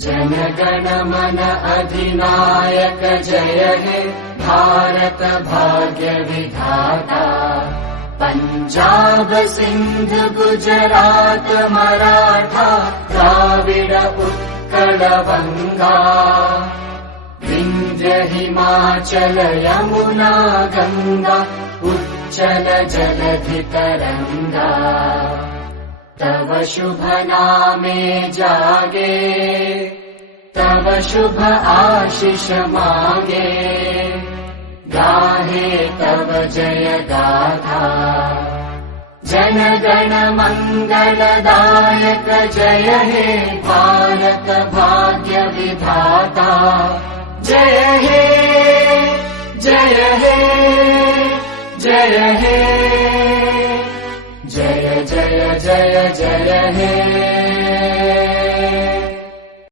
जनगण मन अधिनायक जय हे भारत भाग्य विधाता। पंजाब सिंध गुजरात मराठा द्राविड उत्कल बंगा। विंध्य हिमाचल यमुना गंगा उच्चल जलधि तरंगा। तव शुभ नामे जागे तव शुभ आशीष मागे। गाहे तव जय गाथा जनगण मंगलदायक जय हे भारत भाग्य विधाता। जय हे जय हे जय हे जय जय जय जय हे।